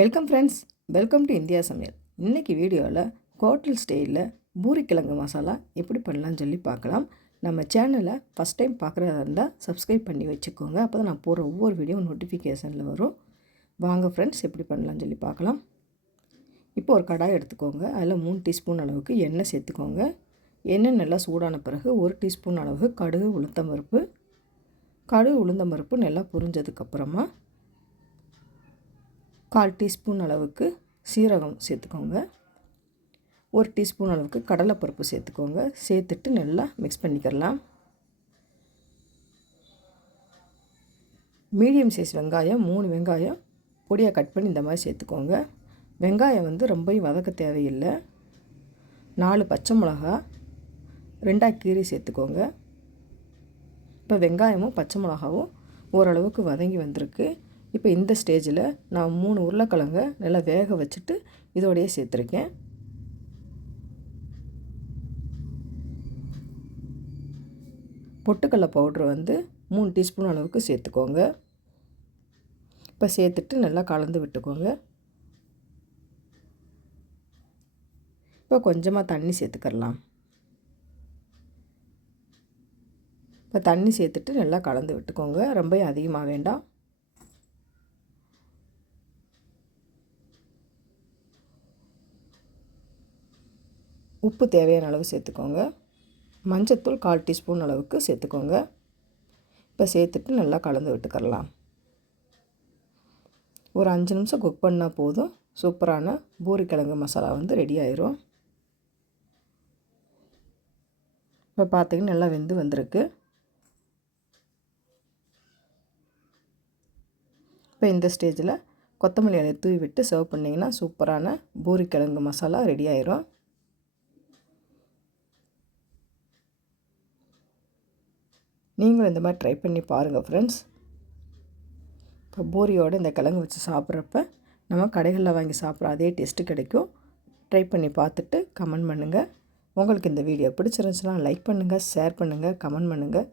Welcome friends welcome to India சமையல் இன்றைக்கி வீடியோவில் ஹோட்டல் ஸ்டைலில் பூரிக்கிழங்கு மசாலா எப்படி பண்ணலாம்னு சொல்லி பார்க்கலாம். நம்ம சேனலை ஃபஸ்ட் டைம் பார்க்குறதா இருந்தால் சப்ஸ்கிரைப் பண்ணி வச்சுக்கோங்க. அப்போ தான் நான் போகிற ஒவ்வொரு வீடியோ நோட்டிஃபிகேஷனில் வரும். வாங்க ஃப்ரெண்ட்ஸ் எப்படி பண்ணலாம்னு சொல்லி பார்க்கலாம். இப்போ ஒரு கடாய் எடுத்துக்கோங்க. அதில் மூணு டீஸ்பூன் அளவுக்கு எண்ணெய் சேர்த்துக்கோங்க. எண்ணெய் நல்லா சூடான பிறகு ஒரு டீஸ்பூன் அளவு கடுகு உளுத்தம்பருப்பு. கடுகு உளுந்தம் பருப்பு நல்லா புரிஞ்சதுக்கப்புறமா கால் டீஸ்பூன் அளவுக்கு சீரகம் சேர்த்துக்கோங்க. ஒரு டீஸ்பூன் அளவுக்கு கடலைப்பருப்பு சேர்த்துக்கோங்க. சேர்த்துட்டு நல்லா மிக்ஸ் பண்ணிக்கிறலாம் மீடியம் சைஸ் வெங்காயம் மூணு வெங்காயம் பொடியாக கட் பண்ணி இந்த மாதிரி சேர்த்துக்கோங்க. வெங்காயம் வந்து ரொம்பவும் வதக்க தேவையில்லை. நாலு பச்சை மிளகா ரெண்டாக கீரை சேர்த்துக்கோங்க. இப்போ வெங்காயமும் பச்சை மிளகாவும் ஓரளவுக்கு வதங்கி வந்திருக்கு. இப்போ இந்த ஸ்டேஜில் நான் மூணு உருளைக்கிழங்கை நல்லா வேக வச்சுட்டு இதோடையே சேர்த்துருக்கேன். பொட்டுக்கடலை பவுட்ரு வந்து மூணு டீஸ்பூன் அளவுக்கு சேர்த்துக்கோங்க. இப்போ சேர்த்துட்டு நல்லா கலந்து விட்டுக்கோங்க. இப்போ கொஞ்சமாக தண்ணி சேர்த்துக்கரலாம். இப்போ தண்ணி சேர்த்துட்டு நல்லா கலந்து விட்டுக்கோங்க. ரொம்ப அதிகமாக வேண்டாம். உப்பு தேவையான அளவு சேர்த்துக்கோங்க. மஞ்சத்தூள் கால் டீஸ்பூன் அளவுக்கு சேர்த்துக்கோங்க. இப்போ சேர்த்துட்டு நல்லா கலந்து விட்டுக்கரலாம் ஒரு அஞ்சு நிமிஷம் குக் பண்ணால் போதும். சூப்பரான பூரிக்கிழங்கு மசாலா வந்து ரெடி ஆயிரும். இப்போ பார்த்திங்கன்னா நல்லா வெந்து வந்திருக்கு. இப்போ இந்த ஸ்டேஜில் கொத்தமல்லி இலையை தூவி விட்டு சர்வ் பண்ணிங்கன்னா சூப்பரான பூரிக்கிழங்கு மசாலா ரெடி ஆயிரும். நீங்களும் இந்த மாதிரி ட்ரை பண்ணி பாருங்கள் ஃப்ரெண்ட்ஸ் இப்போ பூரியோடு இந்த கிழங்கு வச்சு சாப்பிட்றப்ப நம்ம கடைகளில் வாங்கி சாப்பிட்ற அதே டேஸ்ட்டு கிடைக்கும். ட்ரை பண்ணி பார்த்துட்டு கமெண்ட் பண்ணுங்கள் உங்களுக்கு இந்த வீடியோ பிடிச்சிருந்துச்சுன்னா லைக் பண்ணுங்கள் ஷேர் பண்ணுங்கள் கமெண்ட் பண்ணுங்கள்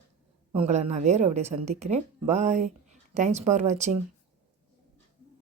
உங்களை நான் வேறு அப்படியே சந்திக்கிறேன். பாய் தேங்க்ஸ் ஃபார் வாட்சிங்